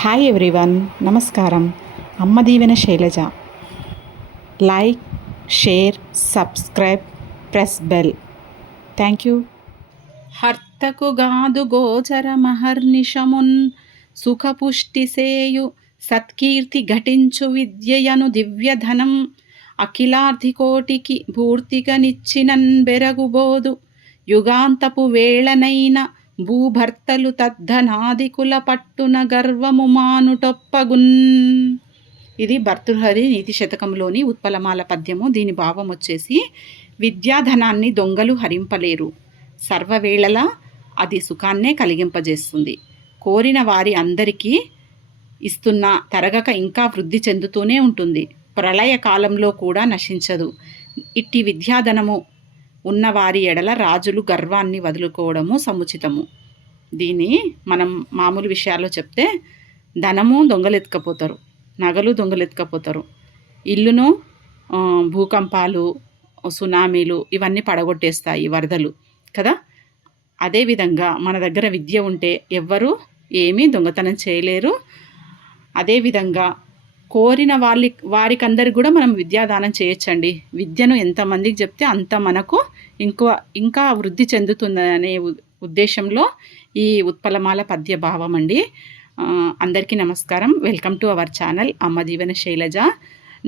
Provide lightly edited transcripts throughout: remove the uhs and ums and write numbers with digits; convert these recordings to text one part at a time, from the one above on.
Hi everyone, నమస్కారం. అమ్మ దీవెన Shailaja. Like, share, subscribe, press bell. Thank you. హర్తకు గాదు గోచర మహర్నిషమున్ సుఖపుష్టిసేయు సత్కీర్తి ఘటించు విద్యయను దివ్యధనం అఖిలార్థికోటికి భూర్తిగా నిచ్చినన్ బెరగుబోదు యుగాంతపు వేళనైన భూభర్తలు తద్ధనాదికుల పట్టున గర్వము మానుటొప్పగున్. ఇది భర్తృహరి నీతి శతకంలోని ఉత్పలమాల పద్యము. దీని భావం వచ్చేసి, విద్యాధనాన్ని దొంగలు హరింపలేరు, సర్వవేళలా అది సుఖాన్నే కలిగింపజేస్తుంది. కోరిన వారి అందరికీ ఇస్తున్న తరగక ఇంకా వృద్ధి చెందుతూనే ఉంటుంది. ప్రళయ కాలంలో కూడా నశించదు. ఇట్టి విద్యాధనము ఉన్నవారి ఎడల రాజులు గర్వాన్ని వదులుకోవడము సముచితము. దీన్ని మనం మామూలు విషయాల్లో చెప్తే, ధనము దొంగలెత్తుకపోతారు, నగలు దొంగలెత్తుకపోతారు, ఇల్లును భూకంపాలు, సునామీలు ఇవన్నీ పడగొట్టేస్తాయి, వరదలు కదా. అదేవిధంగా మన దగ్గర విద్య ఉంటే ఎవ్వరూ ఏమీ దొంగతనం చేయలేరు. అదేవిధంగా కోరిన వారికందరికి కూడా మనం విద్యాదానం చేయొచ్చండి. విద్యను ఎంతమందికి చెప్తే అంత మనకు ఇంకా వృద్ధి చెందుతుందనే ఉద్దేశంలో ఈ ఉత్పలమాల పద్య భావం అండి. అందరికీ నమస్కారం. వెల్కమ్ టు అవర్ ఛానల్ అమ్మ దీవెన శైలజ.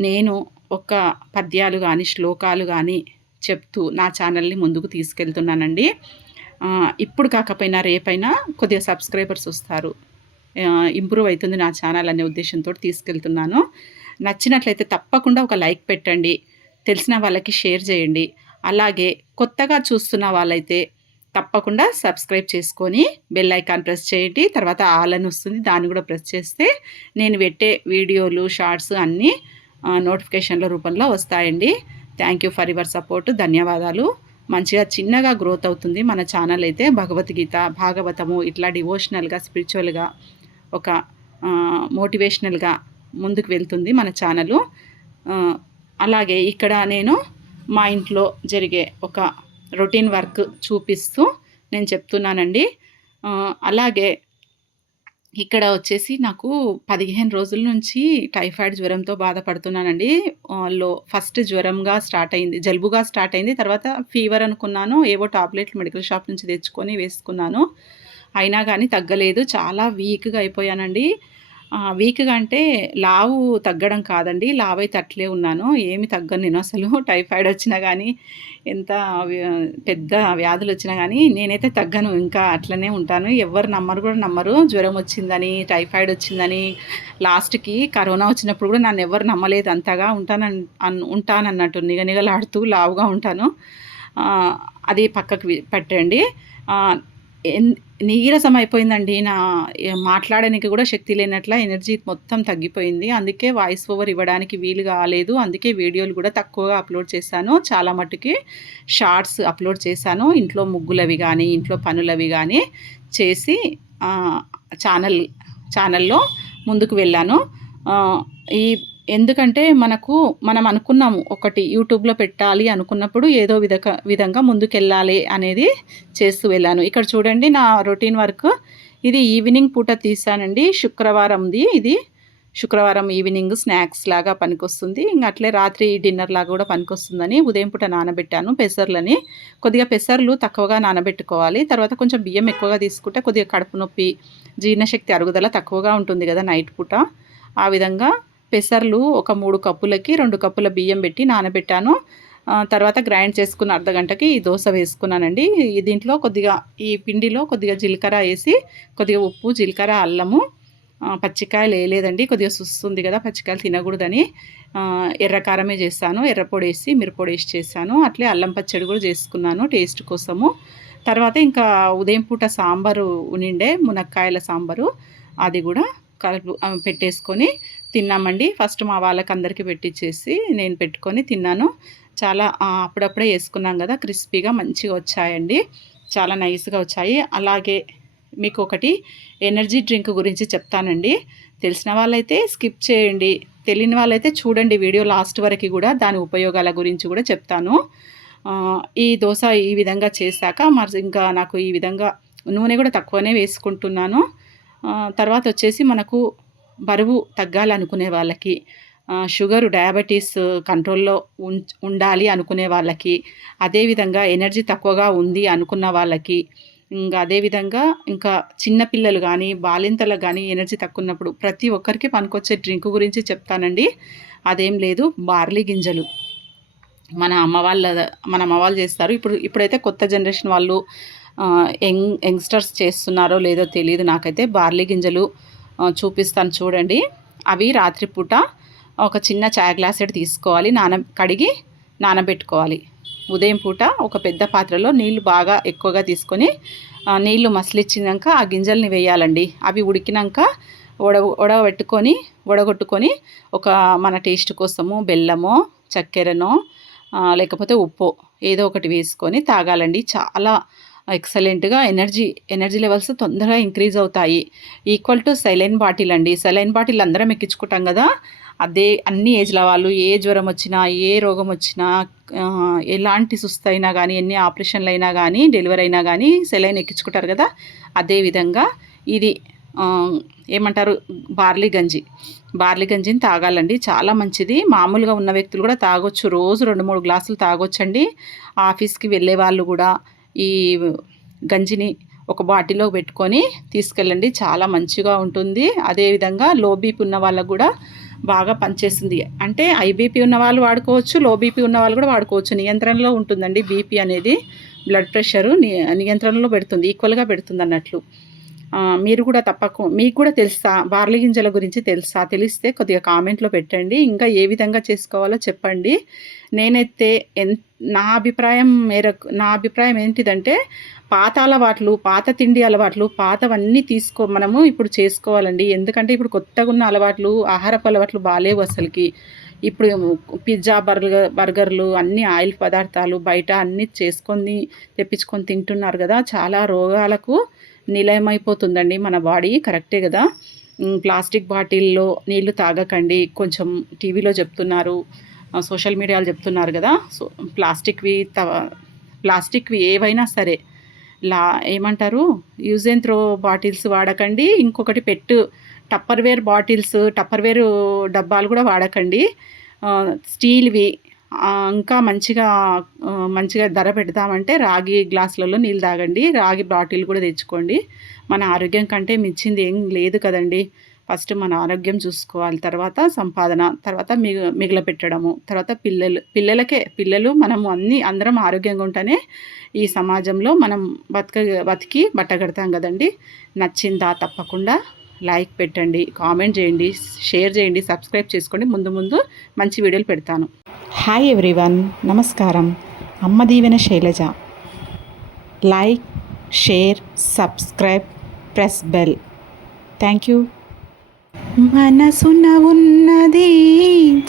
నేను ఒక పద్యాలు కానీ శ్లోకాలు కానీ చెప్తూ నా ఛానల్ని ముందుకు తీసుకెళ్తున్నానండి. ఇప్పుడు కాకపోయినా రేపైనా కొద్దిగా సబ్స్క్రైబర్స్ వస్తారు, ఇంప్రూవ్ అవుతుంది నా ఛానల్ అనే ఉద్దేశంతో తీసుకెళ్తున్నాను. నచ్చినట్లయితే తప్పకుండా ఒక లైక్ పెట్టండి, తెలిసిన వాళ్ళకి షేర్ చేయండి. అలాగే కొత్తగా చూస్తున్న వాళ్ళైతే తప్పకుండా సబ్స్క్రైబ్ చేసుకొని బెల్ ఐకాన్ ప్రెస్ చేయండి. తర్వాత ఆల్ అని వస్తుంది, దాన్ని కూడా ప్రెస్ చేస్తే నేను పెట్టే వీడియోలు, షార్ట్స్ అన్నీ నోటిఫికేషన్ల రూపంలో వస్తాయండి. Thank you for your support. ధన్యవాదాలు. మంచిగా చిన్నగా గ్రోత్ అవుతుంది మన ఛానల్ అయితే. భగవద్గీత, భాగవతము ఇట్లా డివోషనల్గా, స్పిరిచువల్గా, ఒక మోటివేషనల్గా ముందుకు వెళ్తుంది మన ఛానలు. అలాగే ఇక్కడ నేను మా ఇంట్లో జరిగే ఒక రొటీన్ వర్క్ చూపిస్తూ నేను చెప్తున్నానండి. అలాగే ఇక్కడ వచ్చేసి నాకు 15 రోజుల నుంచి టైఫాయిడ్ జ్వరంతో బాధపడుతున్నానండి. ఫస్ట్ జ్వరంగా స్టార్ట్ అయింది, జలుబుగా స్టార్ట్ అయింది. తర్వాత ఫీవర్ అనుకున్నాను, ఏవో టాబ్లెట్లు మెడికల్ షాప్ నుంచి తెచ్చుకొని వేసుకున్నాను. అయినా కానీ తగ్గలేదు. చాలా వీక్గా అయిపోయానండి. వీక్గా అంటే లావు తగ్గడం కాదండి, లావు అయితే అట్లే ఉన్నాను, ఏమి తగ్గను నేను అసలు. టైఫాయిడ్ వచ్చినా కానీ, ఎంత పెద్ద వ్యాధులు వచ్చినా కానీ నేనైతే తగ్గను, ఇంకా అట్లనే ఉంటాను. ఎవరు నమ్మరు కూడా నమ్మరు. జ్వరం వచ్చిందని, టైఫాయిడ్ వచ్చిందని, లాస్ట్కి కరోనా వచ్చినప్పుడు కూడా నన్ను ఎవరు నమ్మలేదు. అంతగా ఉంటానన్నట్టు నిగనిగలాడుతూ లావుగా ఉంటాను. అది పక్కకు పెట్టండి. నీరసం అయిపోయిందండి. మాట్లాడడానికి కూడా శక్తి లేనట్ల ఎనర్జీ మొత్తం తగ్గిపోయింది. అందుకే వాయిస్ ఓవర్ ఇవ్వడానికి వీలు కాలేదు. అందుకే వీడియోలు కూడా తక్కువగా అప్లోడ్ చేశాను. చాలా మట్టుకి షార్ట్స్ అప్లోడ్ చేశాను. ఇంట్లో ముగ్గులవి కానీ, ఇంట్లో పనులవి కానీ చేసి ఛానల్లో ముందుకు వెళ్ళాను. ఎందుకంటే మనం అనుకున్నాము, ఒకటి యూట్యూబ్లో పెట్టాలి అనుకున్నప్పుడు ఏదో విధంగా ముందుకెళ్ళాలి అనేది చేస్తూ వెళ్ళాను. ఇక్కడ చూడండి నా రొటీన్ వర్క్. ఇది ఈవినింగ్ పూట తీసానండి, శుక్రవారంది. ఇది శుక్రవారం ఈవినింగ్ స్నాక్స్ లాగా పనికొస్తుంది. ఇంకా అట్లే రాత్రి డిన్నర్ లాగా కూడా పనికొస్తుందని ఉదయం పూట నానబెట్టాను పెసర్లని. కొద్దిగా పెసర్లు తక్కువగా నానబెట్టుకోవాలి. తర్వాత కొంచెం బియ్యం ఎక్కువగా తీసుకుంటే కొద్దిగా కడుపు నొప్పి, జీర్ణశక్తి అరుగుదల తక్కువగా ఉంటుంది కదా నైట్ పూట. ఆ విధంగా పెసర్లు ఒక 3 కప్పులకి 2 కప్పుల బియ్యం పెట్టి నానబెట్టాను. తర్వాత గ్రైండ్ చేసుకున్న అర్ధగంటకి ఈ దోశ వేసుకున్నానండి. దీంట్లో కొద్దిగా ఈ పిండిలో కొద్దిగా జీలకర్ర వేసి, కొద్దిగా ఉప్పు, జీలకర్ర, అల్లము, పచ్చికాయలు వేయలేదండి, కొద్దిగా సుస్తుంది కదా పచ్చికాయలు తినకూడదని. ఎర్రకారమే చేస్తాను, ఎర్రపొడి వేసి మిరపొడి వేసి చేశాను. అట్లే అల్లం పచ్చడి కూడా చేసుకున్నాను టేస్ట్ కోసము. తర్వాత ఇంకా ఉదయం పూట సాంబారు ఉనిండే, మునక్కాయల సాంబారు, అది కూడా పెట్టేసుకొని తిన్నామండి. ఫస్ట్ మా వాళ్ళకందరికీ పెట్టించేసి నేను పెట్టుకొని తిన్నాను. చాలా అప్పుడప్పుడే వేసుకున్నాం కదా, క్రిస్పీగా మంచిగా వచ్చాయండి, చాలా నైస్గా వచ్చాయి. అలాగే మీకు ఒకటి ఎనర్జీ డ్రింక్ గురించి చెప్తానండి. తెలిసిన వాళ్ళైతే స్కిప్ చేయండి, తెలియని వాళ్ళైతే చూడండి వీడియో లాస్ట్ వరకు కూడా. దాని ఉపయోగాల గురించి కూడా చెప్తాను. ఈ దోశ ఈ విధంగా చేశాక మరి ఇంకా నాకు ఈ విధంగా నూనె కూడా తక్కువనే వేసుకుంటున్నాను. తర్వాత వచ్చేసి మనకు బరువు తగ్గాలనుకునే వాళ్ళకి, షుగరు డయాబెటీస్ కంట్రోల్లో ఉండాలి అనుకునే వాళ్ళకి, అదేవిధంగా ఎనర్జీ తక్కువగా ఉంది అనుకున్న వాళ్ళకి, ఇంకా అదేవిధంగా ఇంకా చిన్నపిల్లలు కానీ బాలింతలకు కానీ ఎనర్జీ తక్కువ ఉన్నప్పుడు ప్రతి ఒక్కరికి పనికొచ్చే డ్రింక్ గురించి చెప్తానండి. అదేం లేదు, బార్లీ గింజలు. మన అమ్మ వాళ్ళు చేస్తారు. ఇప్పుడైతే కొత్త జనరేషన్ వాళ్ళు యంగ్స్టర్స్ చేస్తున్నారో లేదో తెలియదు నాకైతే. బార్లీ గింజలు చూపిస్తాను చూడండి. అవి రాత్రిపూట ఒక చిన్న చాయ్ గ్లాసెడ్ తీసుకోవాలి, కడిగి నానబెట్టుకోవాలి. ఉదయం పూట ఒక పెద్ద పాత్రలో నీళ్లు బాగా ఎక్కువగా తీసుకొని నీళ్లు మసలిచ్చినాక ఆ గింజల్ని వేయాలండి. అవి ఉడికినాక వడగొట్టుకొని ఒక మన టేస్ట్ కోసము బెల్లమో చక్కెరనో లేకపోతే ఉప్పు ఏదో ఒకటి వేసుకొని తాగాలండి. చాలా ఎక్సలెంట్గా ఎనర్జీ లెవెల్స్ తొందరగా ఇంక్రీజ్ అవుతాయి. ఈక్వల్ టు సెలైన్ బాటిల్ అండి. సెలైన్ బాటిల్ అందరం ఎక్కించుకుంటాం కదా, అదే అన్ని ఏజ్ల వాళ్ళు ఏ జ్వరం వచ్చినా ఏ రోగం వచ్చినా ఎలాంటి సుస్థ అయినా కానీ ఎన్ని ఆపరేషన్లు అయినా కానీ డెలివరీ అయినా కానీ సెలైన్ ఎక్కించుకుంటారు కదా, అదేవిధంగా ఇది ఏమంటారు బార్లీ గంజిని తాగాలండి. చాలా మంచిది. మామూలుగా ఉన్న వ్యక్తులు కూడా తాగొచ్చు. రోజు 2-3 గ్లాసులు తాగొచ్చండి. ఆఫీస్కి వెళ్ళే వాళ్ళు కూడా ఈ గంజిని ఒక బాటిల్లో పెట్టుకొని తీసుకెళ్ళండి, చాలా మంచిగా ఉంటుంది. అదేవిధంగా లో బీపీ ఉన్న వాళ్ళకు కూడా బాగా పనిచేస్తుంది. అంటే హై బీపీ ఉన్న వాళ్ళు వాడుకోవచ్చు, లో బీపీ ఉన్న వాళ్ళు కూడా వాడుకోవచ్చు. నియంత్రణలో ఉంటుందండి. బీపీ అనేది బ్లడ్ ప్రెషరు నియంత్రణలో పెడుతుంది, ఈక్వల్గా పెడుతుంది అన్నట్లు. మీరు కూడా మీకు కూడా తెలుసా బార్లీ గింజల గురించి తెలిస్తే కొద్దిగా కామెంట్లో పెట్టండి. ఇంకా ఏ విధంగా చేసుకోవాలో చెప్పండి. నేనైతే నా అభిప్రాయం ఏంటిదంటే పాత తిండి అలవాట్లు పాతవన్నీ మనము ఇప్పుడు చేసుకోవాలండి. ఎందుకంటే ఇప్పుడు కొత్తగా ఉన్న ఆహారపు అలవాట్లు బాలేవు అసలుకి. ఇప్పుడు పిజ్జా బర్గర్లు అన్ని ఆయిల్ పదార్థాలు బయట అన్నీ తెప్పించుకొని తింటున్నారు కదా, చాలా రోగాలకు నిలయమైపోతుందండి మన బాడీ. కరెక్టే కదా. ప్లాస్టిక్ బాటిల్లో నీళ్లు తాగకండి. కొంచెం టీవీలో చెప్తున్నారు, సోషల్ మీడియాలో చెప్తున్నారు కదా. సో ప్లాస్టిక్వి ఏవైనా సరే ఏమంటారు యూజ్ అండ్ త్రో బాటిల్స్ వాడకండి. ఇంకొకటి టప్పర్వేర్ డబ్బాలు కూడా వాడకండి. స్టీల్వి ఇంకా మంచిగా ధర పెడతామంటే రాగి గ్లాసులలో నీళ్ళు తాగండి. రాగి బాటిల్ కూడా తెచ్చుకోండి. మన ఆరోగ్యం కంటే మించింది ఏం లేదు కదండి. ఫస్ట్ మన ఆరోగ్యం చూసుకోవాలి, తర్వాత సంపాదన, తర్వాత మిగిలిపెట్టడము, తర్వాత పిల్లలు మనము అందరం ఆరోగ్యంగా ఉంటేనే ఈ సమాజంలో మనం బతికి బట్టగడతాం కదండి. నచ్చిందా తప్పకుండా లైక్ పెట్టండి, కామెంట్ చేయండి, షేర్ చేయండి, సబ్స్క్రైబ్ చేసుకోండి. ముందు మంచి వీడియోలు పెడతాను. హాయ్ ఎవ్రీవన్, నమస్కారం. అమ్మ దీవెన Shailaja. Like, share, subscribe, press bell. Thank you. మనసున ఉన్నది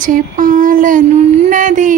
చెప్పాలనున్నది.